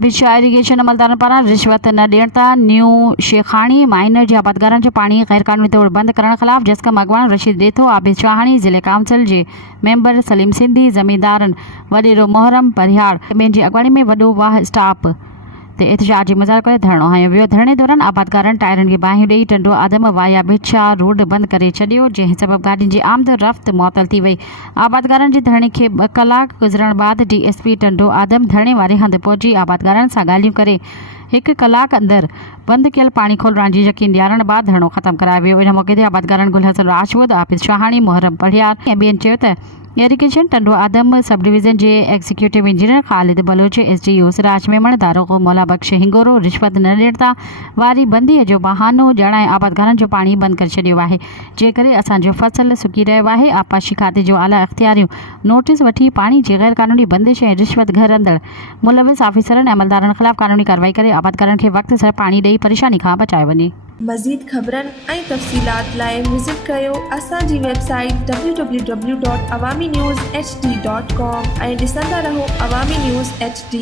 विछा इरीगेशन अमलदारनि पारां रिश्वत न ॾियण तां न्यू शेखाणी माइनर जे आबादगारनि जो पाणी गैरकानूनी तौर बंदि करण ख़िलाफ़ जस्कम अॻवान रशीद ॾेथो आबिद शाहाणी ज़िले काउंसिल जे मेंबर सलीम सिंधी ज़मींदारनि वॾेरो मोहरम परिहाड़ ॿियनि जी अॻवानी में वॾो वाह स्टाफ ते एहतजाज जी मुज़ाहिरो करे धरणो हयो वियो। धरणे दौरान आबादगारनि टायरनि खे बाहियूं ॾेई टंडो आदम वाया भिछा रोड बंदि करे छॾियो, जंहिं सबबि गाॾियुनि जी आमद रफ़्त मुअतल थी वई। आबादगारनि जे धरणे खे 2 कलाक गुज़रण बाद DSP टंडो आदम धरणे वारे हंधि पहुची आबादगारनि सां ॻाल्हियूं करे 1 कलाक अंदरि बंदि कयल पाणी खोलण जी यकीन ॾियारण बाद धरणो ख़त्म करायो वियो। इन मौक़े ते आबादगारनि गुल हसन राजपूत, आबिद शाहाणी, मोहरम परिहार ऐं ॿियनि चयो त इरीगेशन टंडो आदम सब डिवीज़न जे executive engineer Khalid Bloch, SDO Siraj मेमण, दारोगो मौला बख्श हिंगोरो रिश्वत न ॾियण तां वारी बंदीअ जो बहानो ॼाणाए आबादगारनि जो पाणी बंदि करे छॾियो आहे, जंहिं करे असांजो फसल सुकी रहियो आहे। आबपाशी खाते जो आला इख़्तियारियूं नोटिस वठी पाणी जी गैरकानूनी बंदिश ऐं रिश्वत घरंदड़ मुलविस ऑफिसरनि ऐं अमलदारनि ख़िलाफ़ कानूनी कार्रवाई करे आबादगारनि खे वक़्त सां पाणी ॾेई परेशानी खां बचायो वञे। मज़ीद ख़बरनि ऐं तफ़सीलात लाइ विज़िट कयो असांजी वेबसाइट www.awamiNewsHD.com ऐं ॾिसंदा रहो अवामी न्यूज़ HD।